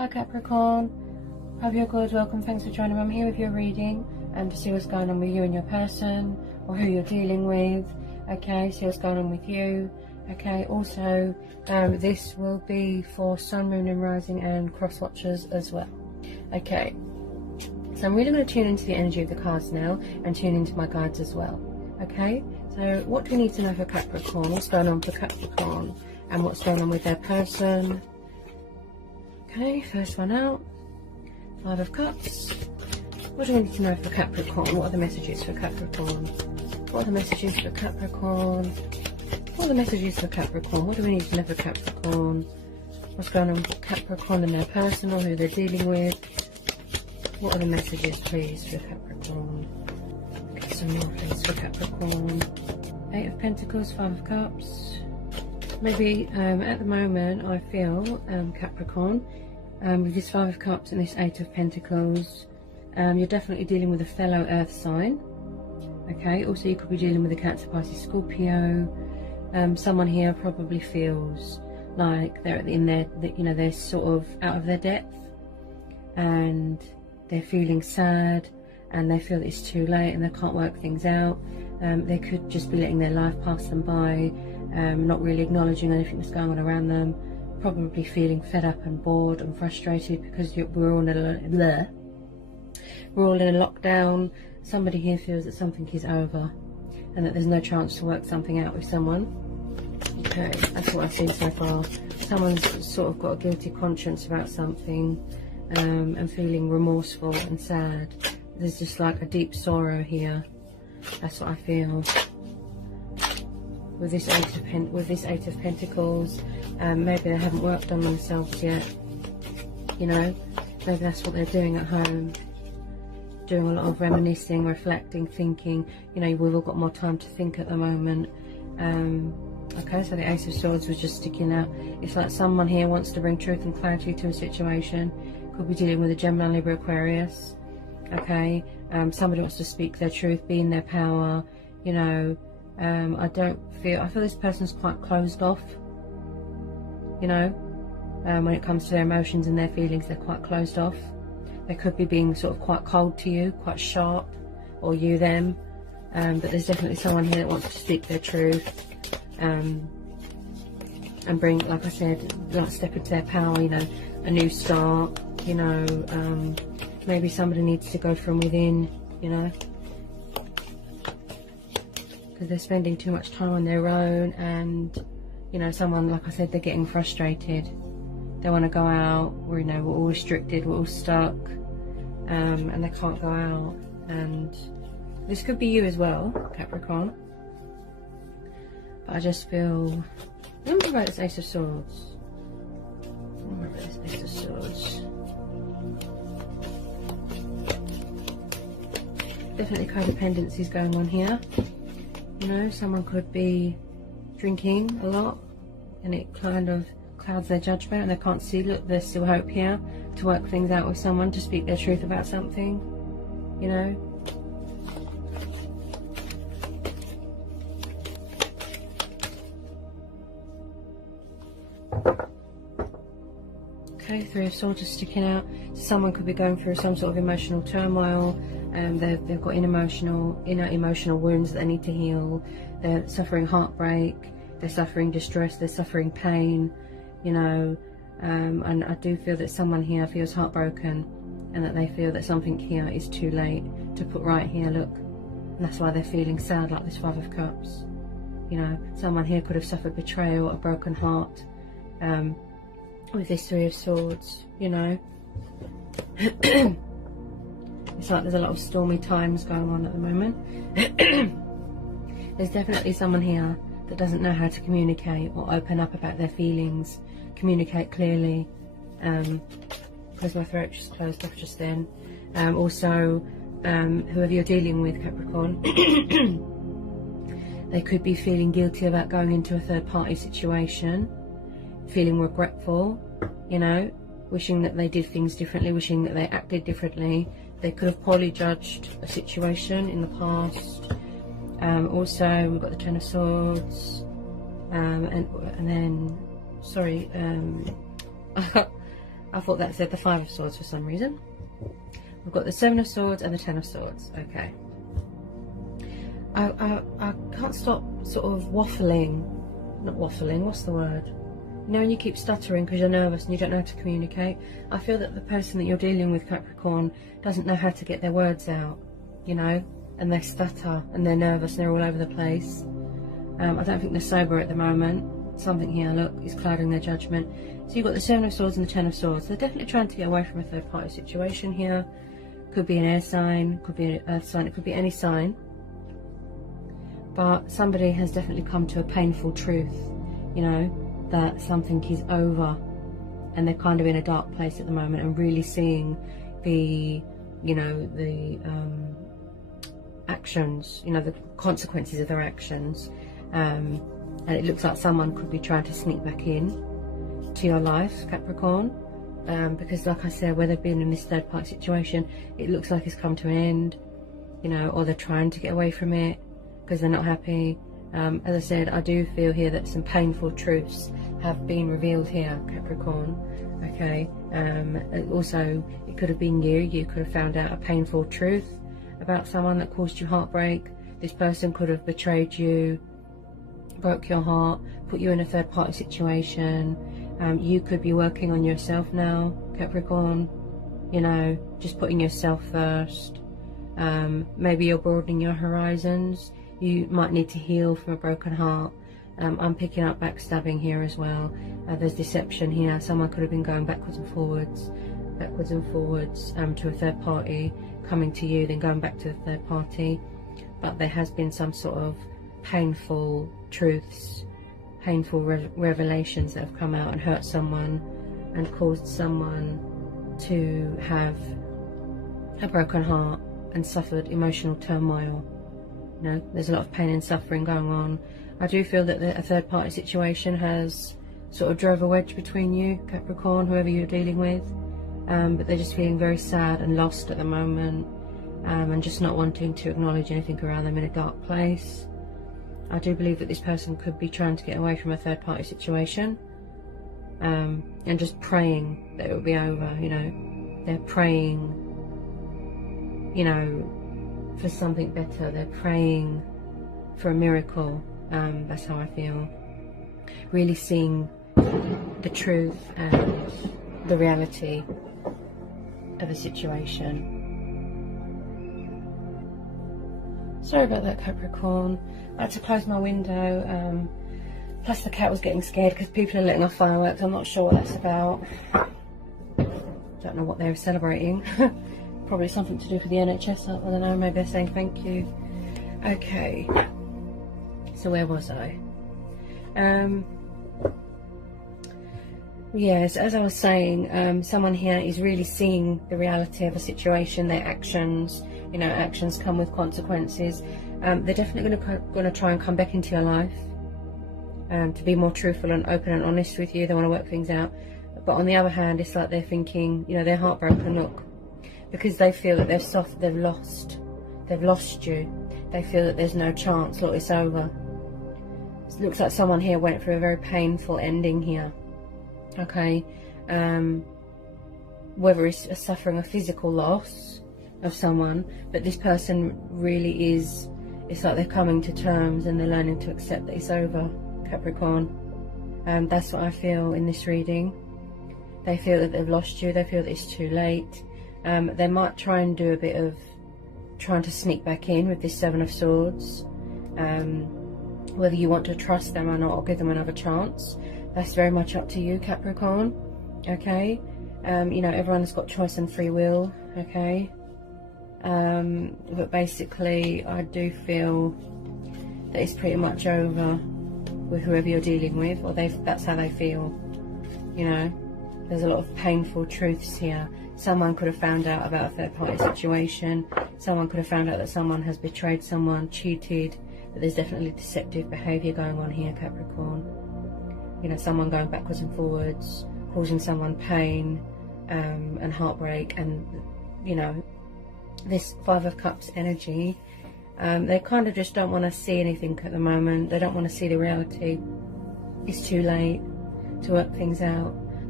Hi Capricorn, hope you're good, welcome, thanks for joining me. I'm here with your reading and to see what's going on with you and your person, or who you're dealing with. Okay, see what's going on with you. Okay, also this will be for Sun, Moon and Rising and cross watchers as well. Okay, so I'm really going to tune into the energy of the cards now and tune into my guides as well. Okay, so what do we need to know for Capricorn? What's going on for Capricorn and what's going on with their person? Okay, first one out, Five of Cups. What do we need to know for Capricorn? What are the messages for Capricorn? What are the messages for Capricorn? What are the messages for Capricorn? What do we need to know for Capricorn? What's going on with Capricorn and their person, or who they're dealing with? What are the messages, please, for Capricorn? Get some more, please, for Capricorn. Eight of Pentacles, Five of Cups. Maybe at the moment I feel, Capricorn, with this Five of Cups and this Eight of Pentacles, you're definitely dealing with a fellow earth sign. Okay, also you could be dealing with a Cancer, Pisces, Scorpio. Someone here probably feels like they're in their, you know, they're sort of out of their depth and they're feeling sad and they feel it's too late and they can't work things out. They could just be letting their life pass them by, not really acknowledging anything that's going on around them, probably feeling fed up and bored and frustrated because we're all in a lockdown. Somebody here feels that something is over and that there's no chance to work something out with someone. Okay, that's what I've seen so far. Someone's sort of got a guilty conscience about something, and feeling remorseful and sad. There's just like a deep sorrow here. That's what I feel. With this Eight of Pentacles, maybe they haven't worked on themselves yet. You know, maybe that's what they're doing at home. Doing a lot of reminiscing, reflecting, thinking. You know, we've all got more time to think at the moment. Okay, so the Ace of Swords was just sticking out. It's like someone here wants to bring truth and clarity to a situation. Could be dealing with a Gemini, Libra, Aquarius. Okay, somebody wants to speak their truth, be in their power. You know, I feel this person's quite closed off. You know, when it comes to their emotions and their feelings, they're quite closed off. They could be being sort of quite cold to you, quite sharp, or you them. But there's definitely someone here that wants to speak their truth. And bring, like I said, like step into their power, you know, a new start, you know, maybe somebody needs to go from within, you know, because they're spending too much time on their own, and, you know, someone, like I said, they're getting frustrated, they want to go out, or, you know, we're all restricted, we're all stuck, and they can't go out, and this could be you as well, Capricorn. I just feel, remember about this Ace of Swords. Remember this Ace of Swords. Definitely codependency is going on here. You know, someone could be drinking a lot and it kind of clouds their judgment and they can't see, look, there's still hope here to work things out with someone, to speak their truth about something, you know. Okay, Three of Swords is sticking out. So someone could be going through some sort of emotional turmoil. They've got inner emotional wounds that they need to heal. They're suffering heartbreak. They're suffering distress. They're suffering pain. You know, and I do feel that someone here feels heartbroken, and that they feel that something here is too late to put right here. Look, and that's why they're feeling sad, like this Five of Cups. You know, someone here could have suffered betrayal, a broken heart. With this Three of Swords, you know. It's like there's a lot of stormy times going on at the moment. There's definitely someone here that doesn't know how to communicate or open up about their feelings, communicate clearly. Because my throat just closed off just then. Also, whoever you're dealing with, Capricorn, they could be feeling guilty about going into a third-party situation, feeling regretful, you know, wishing that they did things differently, wishing that they acted differently. They could have poorly judged a situation in the past. Also, we've got the Ten of and then, sorry, I thought that said the Five of Swords for some reason. We've got the Seven of Swords and the Ten of Swords. Okay. I can't stop sort of waffling. Not waffling, what's the word? You know, when you keep stuttering because you're nervous and you don't know how to communicate. I feel that the person that you're dealing with, Capricorn, doesn't know how to get their words out, you know, and they stutter and they're nervous and they're all over the place. I don't think they're sober at the moment. Something here, look, is clouding their judgment. So you've got the Seven of Swords and the Ten of Swords. They're definitely trying to get away from a third party situation here. Could be an air sign, could be an earth sign, it could be any sign. But somebody has definitely come to a painful truth, you know, that something is over, and they're kind of in a dark place at the moment and really seeing the, you know, the actions, you know, the consequences of their actions. And it looks like someone could be trying to sneak back in to your life, Capricorn, because like I said, where they've been in this third party situation, it looks like it's come to an end, you know, or they're trying to get away from it because they're not happy. As I said, I do feel here that some painful truths have been revealed here, Capricorn. Okay. Also, it could have been you could have found out a painful truth about someone that caused you heartbreak. This person could have betrayed you, broke your heart, put you in a third party situation. You could be working on yourself now, Capricorn, you know, just putting yourself first. Maybe you're broadening your horizons. You might need to heal from a broken heart. I'm picking up backstabbing here as well. There's deception here. Someone could have been going backwards and forwards to a third party, coming to you, then going back to the third party. But there has been some sort of painful truths, painful revelations that have come out and hurt someone and caused someone to have a broken heart and suffered emotional turmoil. You know, there's a lot of pain and suffering going on. I do feel that a third party situation has sort of drove a wedge between you, Capricorn, whoever you're dealing with, but they're just feeling very sad and lost at the moment, and just not wanting to acknowledge anything around them, in a dark place. I do believe that this person could be trying to get away from a third party situation, and just praying that it will be over, you know. They're praying, you know, for something better. They're praying for a miracle. That's how I feel. Really seeing the truth and the reality of a situation. Sorry about that, Capricorn. I had to close my window. Plus the cat was getting scared because people are letting off fireworks. I'm not sure what that's about. Don't know what they were celebrating. Probably something to do with the NHS. I don't know, maybe they're saying thank you. Okay. So where was I? Yes, as I was saying, someone here is really seeing the reality of a situation, their actions. You know, actions come with consequences. They're definitely going to try and come back into your life, to be more truthful and open and honest with you. They want to work things out. But on the other hand, it's like they're thinking, you know, they're heartbroken, look, because they feel that they've lost you. They feel that there's no chance, look, it's over. It looks like someone here went through a very painful ending here. Okay, whether it's suffering a physical loss of someone, but this person really is, it's like they're coming to terms and they're learning to accept that it's over, Capricorn. That's what I feel in this reading. They feel that they've lost you, they feel that it's too late. They might try and do a bit of trying to sneak back in with this Seven of Swords. Whether you want to trust them or not, or give them another chance, that's very much up to you, Capricorn. Okay, you know, everyone's got choice and free will. Okay, but basically I do feel that it's pretty much over with whoever you're dealing with, or that's how they feel. You know, there's a lot of painful truths here. Someone could have found out about a third party situation. Someone could have found out that someone has betrayed someone, cheated. But there's definitely deceptive behaviour going on here, Capricorn. You know, someone going backwards and forwards, causing someone pain and heartbreak. And, you know, this Five of Cups energy, they kind of just don't want to see anything at the moment. They don't want to see the reality. It's too late to work things out.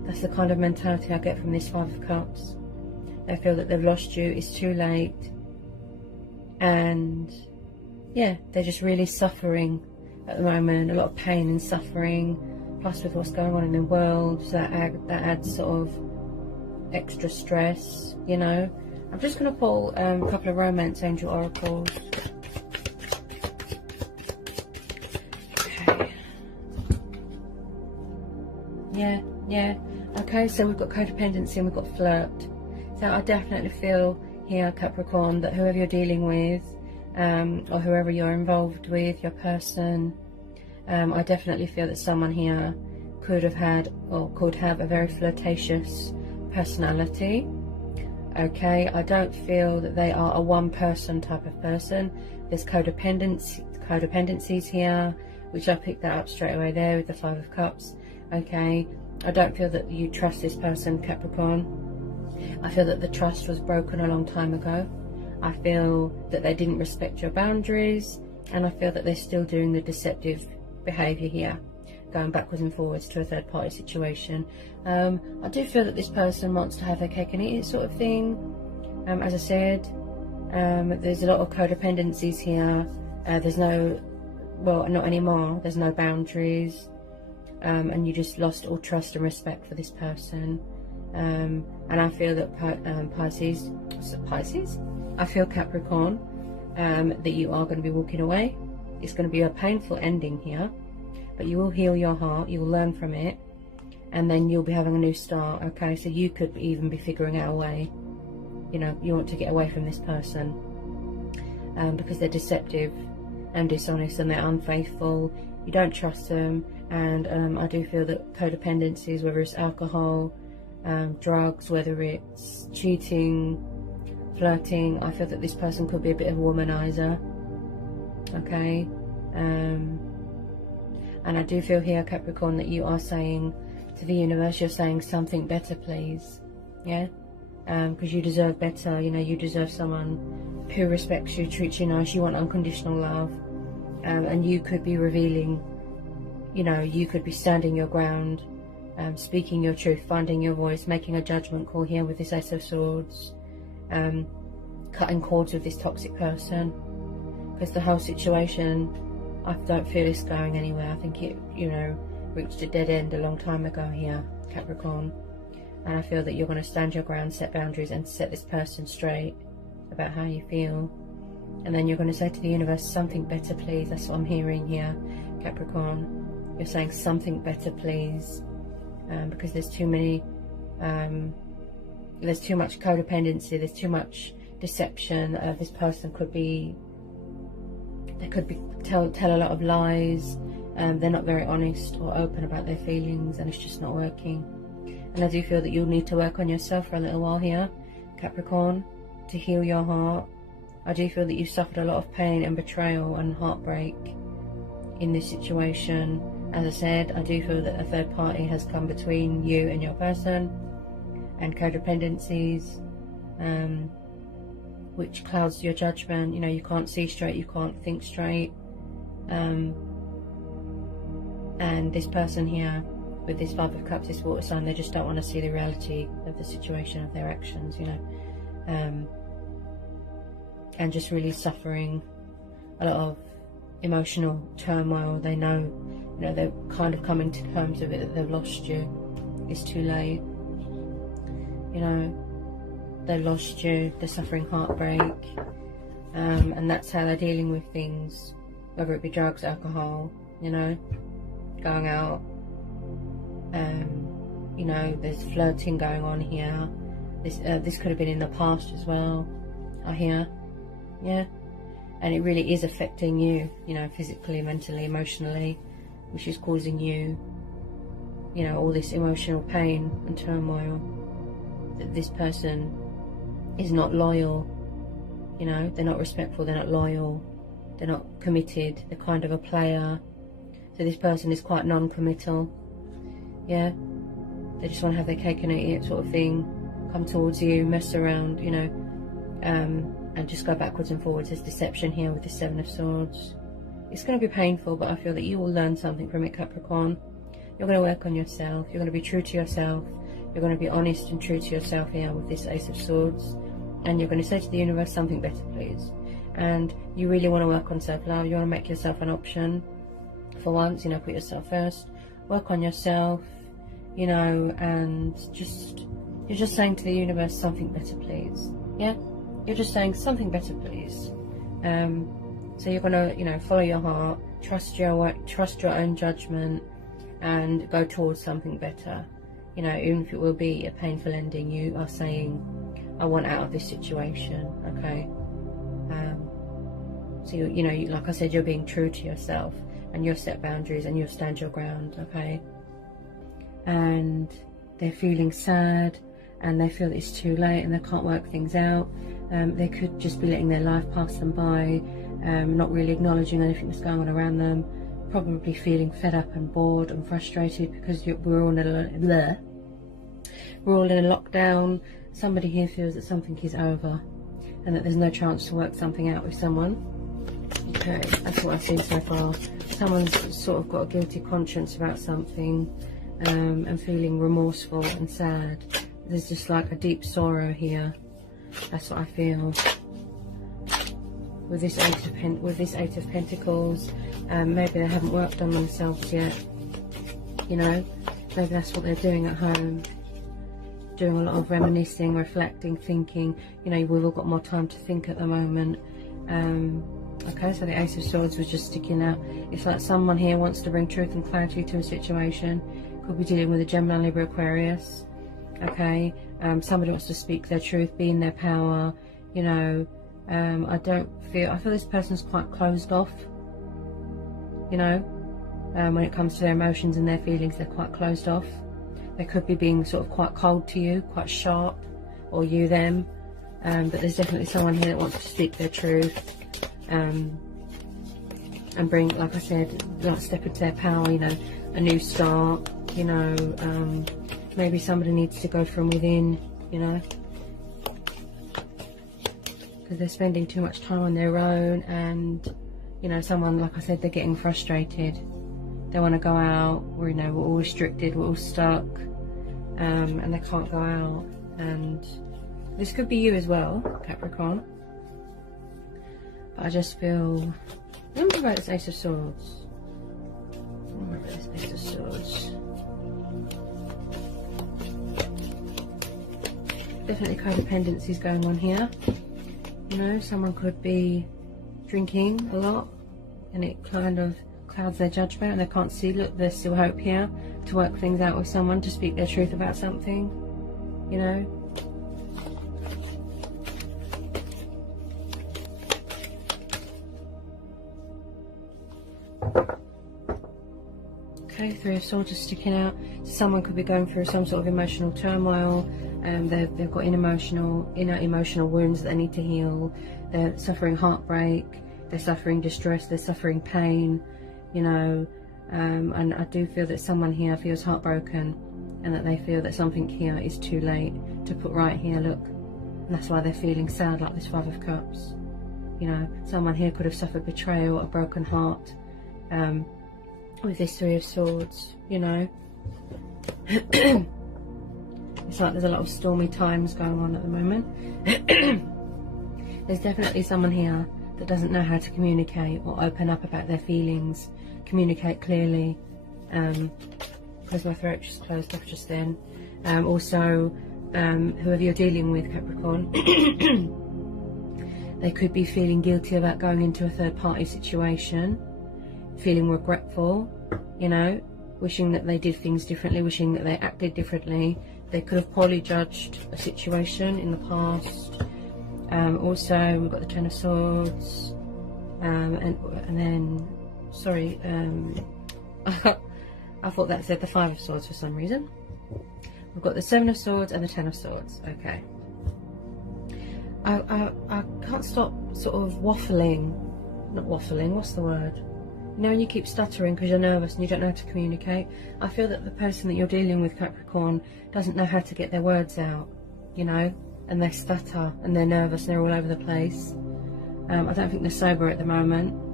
That's the kind of mentality I get from this Five of Cups. They feel that they've lost you, it's too late, and yeah, they're just really suffering at the moment, a lot of pain and suffering, plus with what's going on in the world, so that adds sort of extra stress, you know. I'm just going to pull a couple of romance angel oracles. Okay. Yeah. Okay, so we've got codependency and we've got flirt. So I definitely feel here, Capricorn, that whoever you're dealing with, or whoever you're involved with, your person, I definitely feel that someone here could have had or could have a very flirtatious personality. Okay, I don't feel that they are a one person type of person. There's codependencies here, which I picked that up straight away there with the Five of Cups. Okay, I don't feel that you trust this person, Capricorn. I feel that the trust was broken a long time ago. I feel that they didn't respect your boundaries, and I feel that they're still doing the deceptive behaviour here, going backwards and forwards to a third party situation. I do feel that this person wants to have their cake and eat it sort of thing. As I said, there's a lot of codependencies here. There's no, well, not anymore, there's no boundaries, and you just lost all trust and respect for this person. And I feel that Pisces, I feel Capricorn, that you are going to be walking away. It's going to be a painful ending here, but you will heal your heart, you will learn from it, and then you'll be having a new start. Okay, so you could even be figuring out a way, you know, you want to get away from this person, because they're deceptive and dishonest and they're unfaithful, you don't trust them. And I do feel that codependencies, whether it's alcohol, drugs, whether it's cheating, flirting, I feel that this person could be a bit of a womanizer. Okay, and I do feel here, Capricorn, that you are saying to the universe, you're saying something better, please. Yeah, because you deserve better. You know, you deserve someone who respects you, treats you nice. You want unconditional love, and you could be revealing, you know, you could be standing your ground, speaking your truth, finding your voice, making a judgment call here with this Ace of Swords, cutting cords with this toxic person, because the whole situation, I don't feel it's going anywhere. I think it, you know, reached a dead end a long time ago here, Capricorn, and I feel that you're going to stand your ground, set boundaries, and set this person straight about how you feel, and then you're going to say to the universe, something better, please. That's what I'm hearing here, Capricorn. You're saying something better, please, because there's too many, there's too much codependency, there's too much deception. This person could be, they could be tell a lot of lies. They're not very honest or open about their feelings, and it's just not working. And I do feel that you'll need to work on yourself for a little while here, Capricorn, to heal your heart. I do feel that you've suffered a lot of pain and betrayal and heartbreak in this situation. As I said, I do feel that a third party has come between you and your person, and codependencies, which clouds your judgment. You know, you can't see straight, you can't think straight. And this person here, with this Five of Cups, this water sign, they just don't want to see the reality of the situation, of their actions, you know, and just really suffering a lot of emotional turmoil. They know, you know, they're kind of coming to terms with it, that they've lost you. It's too late, you know, they lost you, they're suffering heartbreak, and that's how they're dealing with things, whether it be drugs, alcohol, you know, going out, you know, there's flirting going on here. This could have been in the past as well, I hear. Yeah, and it really is affecting you, you know, physically, mentally, emotionally, which is causing you, you know, all this emotional pain and turmoil. That this person is not loyal, you know, they're not respectful, they're not loyal, they're not committed, they're kind of a player. So this person is quite non-committal. Yeah, they just want to have their cake and eat it sort of thing, come towards you, mess around, you know, and just go backwards and forwards. There's deception here with the Seven of Swords. It's going to be painful, but I feel that you will learn something from it, Capricorn. you're going to work on yourself. You're going to be true to yourself. You're going to be honest and true to yourself here with this Ace of Swords. And you're going to say to the universe, something better, please. And you really want to work on self-love. You want to make yourself an option for once, you know, put yourself first. Work on yourself, you know, and you're just saying to the universe, something better, please. Yeah? You're just saying, something better, please. So you're going to, you know, follow your heart, trust your own judgment, and go towards something better. You know, even if it will be a painful ending, you are saying, I want out of this situation, okay? So, you know, like I said, you're being true to yourself, and you'll set boundaries, and you'll stand your ground, okay? And they're feeling sad, and they feel it's too late, and they can't work things out. They could just be letting their life pass them by, not really acknowledging anything that's going on around them, probably feeling fed up and bored and frustrated because we're all in a lockdown. Somebody here feels that something is over and that there's no chance to work something out with someone. Okay, that's what I've seen so far. Someone's sort of got a guilty conscience about something, and feeling remorseful and sad. There's just like a deep sorrow here. That's what I feel. With this Eight of Pentacles, maybe they haven't worked on themselves yet. You know, maybe that's what they're doing at home. Doing a lot of reminiscing, reflecting, thinking. You know, we've all got more time to think at the moment. Okay, so the Ace of Swords was just sticking out. It's like someone here wants to bring truth and clarity to a situation. Could be dealing with a Gemini, Libra, Aquarius. Okay, somebody wants to speak their truth, be in their power. You know, I feel this person's quite closed off. You know, when it comes to their emotions and their feelings, they're quite closed off. They could be being sort of quite cold to you, quite sharp, or you them. But there's definitely someone here that wants to speak their truth, and bring, like I said, like step into their power. You know, a new start. You know, maybe somebody needs to go from within. You know, because they're spending too much time on their own, and you know, someone, like I said, they're getting frustrated. They want to go out, or you know, we're all restricted, we're all stuck, and they can't go out. And this could be you as well, Capricorn. But I just feel, remember about this Ace of Swords. Remember this Ace of Swords. Definitely codependencies going on here. You know, someone could be drinking a lot, and it kind of clouds their judgment, and they can't see, look, there's still hope here to work things out with someone, to speak their truth about something, you know. Okay, Three of Swords is sticking out. So someone could be going through some sort of emotional turmoil. They've got inner emotional wounds that they need to heal. They're suffering heartbreak. They're suffering distress. They're suffering pain. You know, and I do feel that someone here feels heartbroken, and that they feel that something here is too late to put right here. Look, and that's why they're feeling sad, like this Five of Cups. You know, someone here could have suffered betrayal, a broken heart, with this Three of Swords. You know, it's like there's a lot of stormy times going on at the moment. There's definitely someone here that doesn't know how to communicate or open up about their feelings, communicate clearly. Because my throat just closed off just then. Also, whoever you're dealing with, Capricorn, they could be feeling guilty about going into a third-party situation, feeling regretful, you know, wishing that they did things differently, wishing that they acted differently. They could have poorly judged a situation in the past. Also, we've got the Ten of Swords, and then, sorry, I thought that said the Five of Swords for some reason. We've got the Seven of Swords and the Ten of Swords. Okay. I can't stop sort of waffling. Not waffling, what's the word? You know, when you keep stuttering because you're nervous and you don't know how to communicate. I feel that the person that you're dealing with, Capricorn, doesn't know how to get their words out, you know, and they stutter and they're nervous and they're all over the place. I don't think they're sober at the moment.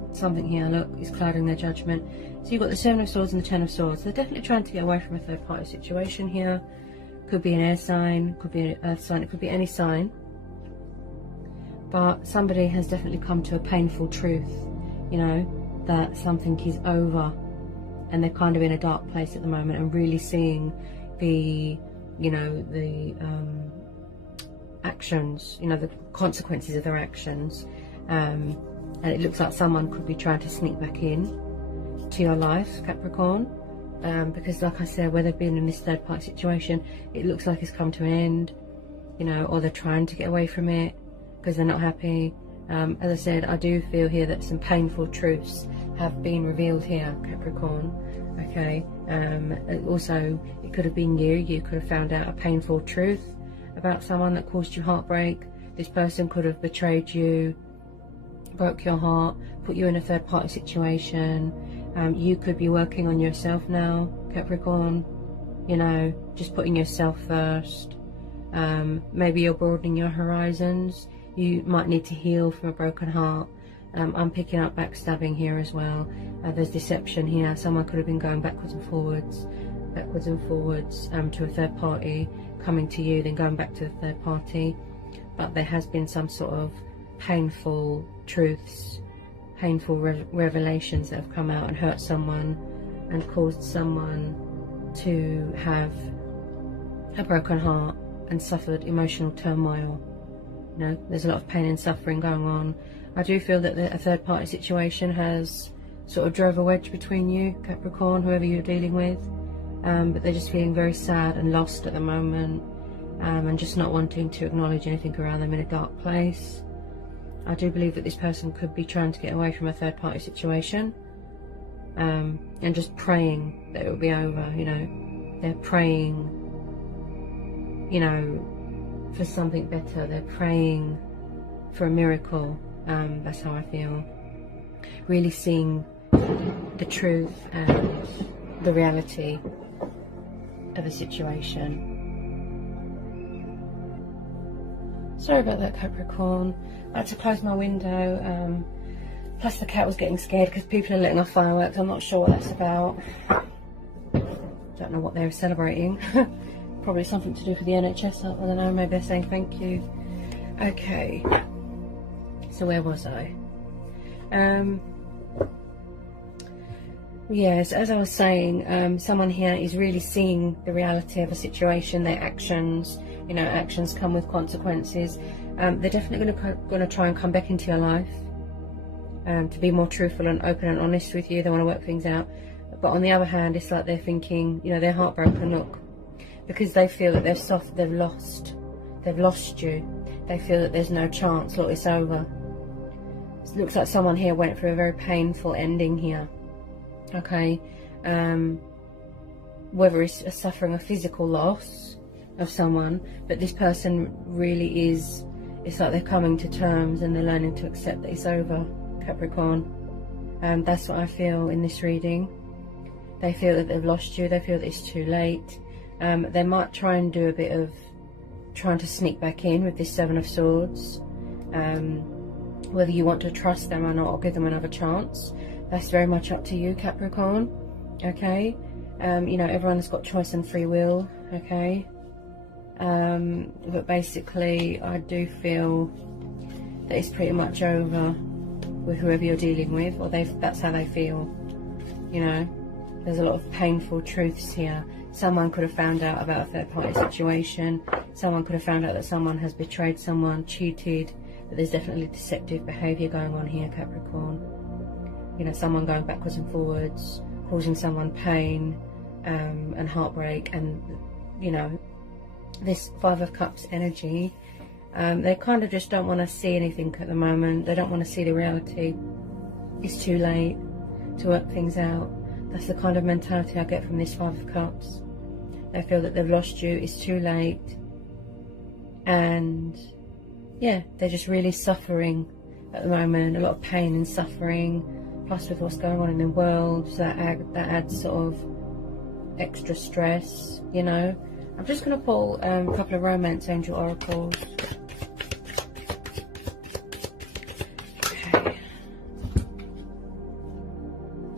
something here, look, is clouding their judgment. So you've got the Seven of Swords and the Ten of Swords. They're definitely trying to get away from a third party situation here. Could be an air sign, could be an earth sign, it could be any sign. But somebody has definitely come to a painful truth, you know, that something is over. And they're kind of in a dark place at the moment and really seeing the, you know, the actions, you know, the consequences of their actions. And it looks like someone could be trying to sneak back in to your life, Capricorn. Because like I said, where they've been in this third party situation, it looks like it's come to an end, you know, or they're trying to get away from it because they're not happy. As I said, I do feel here that some painful truths have been revealed here, Capricorn. Okay. Also, it could have been you could have found out a painful truth about someone that caused you heartbreak. This person could have betrayed you, broke your heart, put you in a third party situation. You could be working on yourself now, Capricorn, you know, just putting yourself first. Maybe you're broadening your horizons. You might need to heal from a broken heart. I'm picking up backstabbing here as well. There's deception here. Someone could have been going backwards and forwards to a third party, coming to you, then going back to the third party. But there has been some sort of painful truths, painful revelations that have come out and hurt someone and caused someone to have a broken heart and suffered emotional turmoil. You know, there's a lot of pain and suffering going on. I do feel that a third party situation has sort of drove a wedge between you, Capricorn, whoever you're dealing with. But they're just feeling very sad and lost at the moment, and just not wanting to acknowledge anything around them, in a dark place. I do believe that this person could be trying to get away from a third party situation, and just praying that it will be over, you know. They're praying, you know, for something better. They're praying for a miracle. That's how I feel. Really seeing the truth and the reality of a situation. Sorry about that, Capricorn. I had to close my window. Plus the cat was getting scared because people are letting off fireworks. I'm not sure what that's about. Don't know what they're celebrating. Probably something to do with the NHS. I don't know, maybe they're saying thank you. Okay. So where was I? Yes, as I was saying, someone here is really seeing the reality of a situation, their actions. You know, actions come with consequences. They're definitely going to try and come back into your life, to be more truthful and open and honest with you. They want to work things out. But on the other hand, it's like they're thinking, you know, they're heartbroken, look, because they feel that they've lost you. They feel that there's no chance, look, it's over. It looks like someone here went through a very painful ending here. Okay, whether it's suffering a physical loss of someone, but this person really is, it's like they're coming to terms and they're learning to accept that it's over, Capricorn. That's what I feel in this reading. They feel that they've lost you, they feel that it's too late. They might try and do a bit of trying to sneak back in with this Seven of Swords. Whether you want to trust them or not, or give them another chance, that's very much up to you, Capricorn. Okay, you know, everyone's got choice and free will. Okay, but basically I do feel that it's pretty much over with whoever you're dealing with, or that's how they feel. You know, there's a lot of painful truths here. Someone could have found out about a third party situation. Someone could have found out that someone has betrayed someone, cheated. But there's definitely deceptive behaviour going on here, Capricorn. You know, someone going backwards and forwards, causing someone pain and heartbreak. And, you know, this Five of Cups energy, they kind of just don't want to see anything at the moment. They don't want to see the reality. It's too late to work things out. That's the kind of mentality I get from this Five of Cups. They feel that they've lost you, it's too late. And yeah, they're just really suffering at the moment, a lot of pain and suffering, plus with what's going on in the world, so that adds sort of extra stress, you know. I'm just going to pull a couple of romance angel oracles. Okay.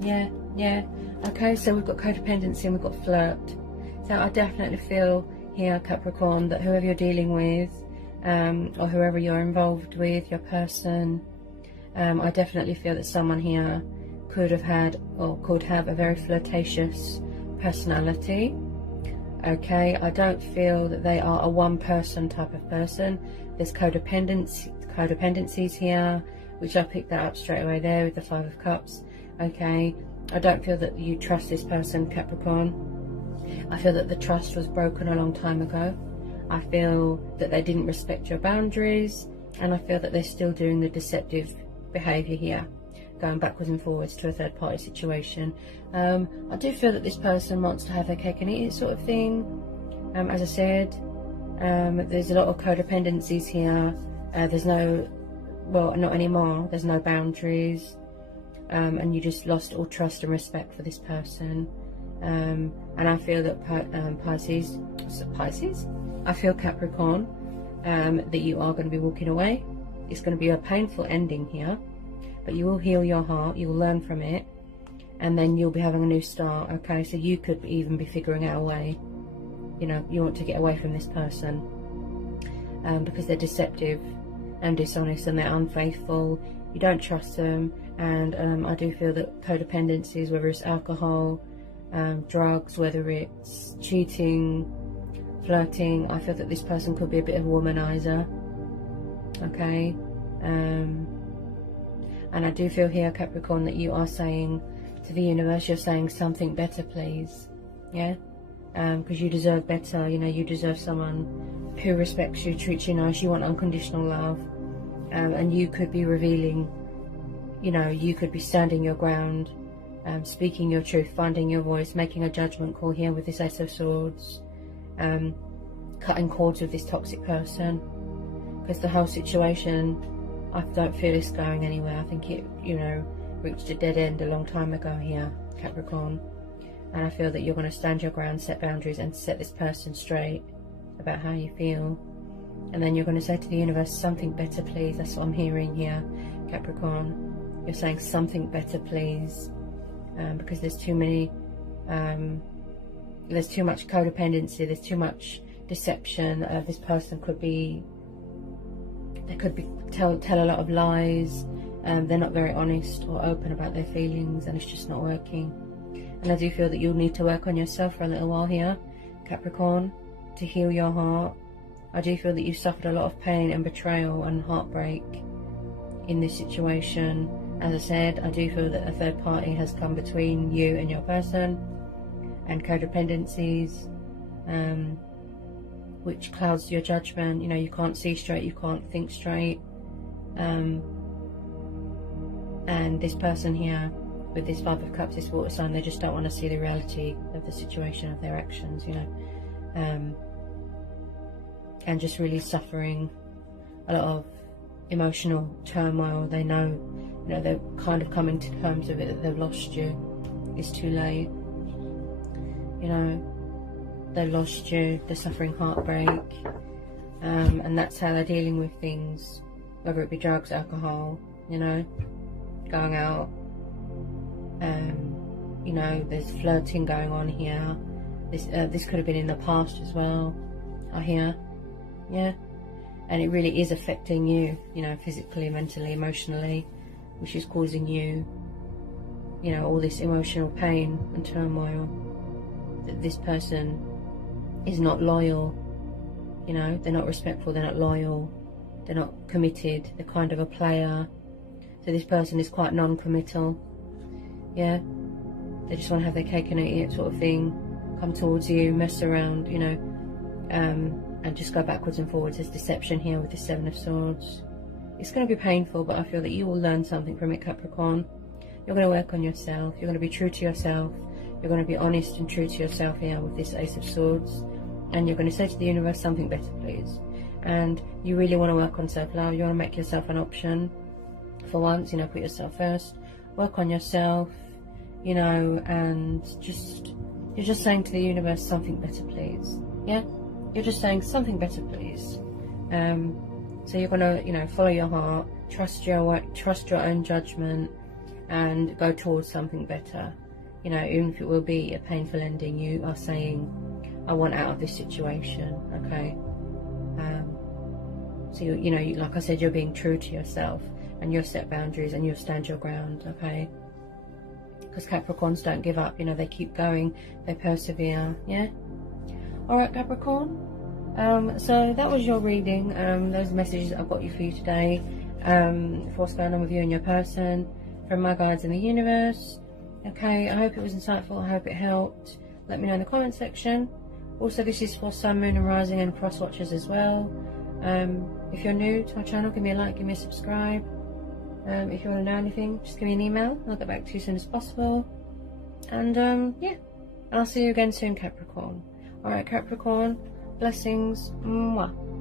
Yeah. Okay, so we've got codependency and we've got flirt. So I definitely feel here, Capricorn, that whoever you're dealing with, or whoever you're involved with, your person, I definitely feel that someone here could have had or could have a very flirtatious personality. Okay, I don't feel that they are a one-person type of person. There's codependencies here, which I picked that up straight away there with the Five of Cups. Okay, I don't feel that you trust this person, Capricorn. I feel that the trust was broken a long time ago. I feel that they didn't respect your boundaries, and I feel that they're still doing the deceptive behaviour here, going backwards and forwards to a third party situation. I do feel that this person wants to have their cake and eat it sort of thing. As I said, there's a lot of codependencies here. There's no, well, not anymore, there's no boundaries, and you just lost all trust and respect for this person. And I feel that Pisces, I feel Capricorn, that you are going to be walking away. It's going to be a painful ending here, but you will heal your heart, you will learn from it, and then you'll be having a new start. Okay, so you could even be figuring out a way, you know, you want to get away from this person, because they're deceptive and dishonest and they're unfaithful. You don't trust them, and I do feel that codependencies, whether it's alcohol, drugs, whether it's cheating, flirting, I feel that this person could be a bit of a womanizer. Okay, and I do feel here, Capricorn, that you are saying to the universe, you're saying something better, please. Yeah, because you deserve better. You know, you deserve someone who respects you, treats you nice. You want unconditional love, and you could be revealing, you know, you could be standing your ground, speaking your truth, finding your voice, making a judgment call here with this Ace of Swords, cutting cords with this toxic person, because the whole situation, I don't feel it's going anywhere. I think it, you know, reached a dead end a long time ago here, Capricorn, and I feel that you're going to stand your ground, set boundaries, and set this person straight about how you feel, and then you're going to say to the universe, something better, please. That's what I'm hearing here, Capricorn. You're saying something better, please. Because there's too many, there's too much codependency, there's too much deception. This person could be, they could be tell a lot of lies. They're not very honest or open about their feelings, and it's just not working. And I do feel that you'll need to work on yourself for a little while here, Capricorn, to heal your heart. I do feel that you've suffered a lot of pain and betrayal and heartbreak in this situation. As I said, I do feel that a third party has come between you and your person, and codependencies, which clouds your judgment. You know, you can't see straight, you can't think straight, and this person here with this Five of Cups, this water sign, they just don't want to see the reality of the situation, of their actions, you know, and just really suffering a lot of emotional turmoil. They know, you know, they're kind of coming to terms with it, that they've lost you. It's too late, you know, they lost you, they're suffering heartbreak, and that's how they're dealing with things, whether it be drugs, alcohol, you know, going out, you know, there's flirting going on here. This could have been in the past as well, I hear. Yeah, and it really is affecting you, you know, physically, mentally, emotionally, which is causing you, you know, all this emotional pain and turmoil. That this person is not loyal, you know, they're not respectful, they're not loyal, they're not committed, they're kind of a player. So this person is quite non-committal. Yeah, they just want to have their cake and eat it sort of thing, come towards you, mess around, you know, and just go backwards and forwards. There's deception here with the Seven of Swords. It's going to be painful, but I feel that you will learn something from it, Capricorn. You're going to work on yourself, you're going to be true to yourself, you're going to be honest and true to yourself here with this Ace of Swords, and you're going to say to the universe, something better, please. And you really want to work on self-love, you want to make yourself an option for once, you know, put yourself first, work on yourself, you know, and just, you're just saying to the universe, something better, please. Yeah, you're just saying something better, please. So you're gonna, you know, follow your heart, trust your own judgment, and go towards something better. You know, even if it will be a painful ending, you are saying, I want out of this situation, okay? So, you know, like I said, you're being true to yourself, and you'll set boundaries and you'll stand your ground, okay? Because Capricorns don't give up, you know, they keep going, they persevere, yeah? Alright, Capricorn, so that was your reading. Those messages I've got for you today, for what's going on with you and your person, from my guides in the universe. Okay, I hope it was insightful, I hope it helped. Let me know in the comment section. Also, this is for Sun, Moon and Rising and cross watchers as well. If you're new to my channel, give me a like, give me a subscribe. If you want to know anything, just give me an email, I'll get back to you as soon as possible. And yeah, I'll see you again soon, Capricorn. Alright, Capricorn, blessings. Mwah.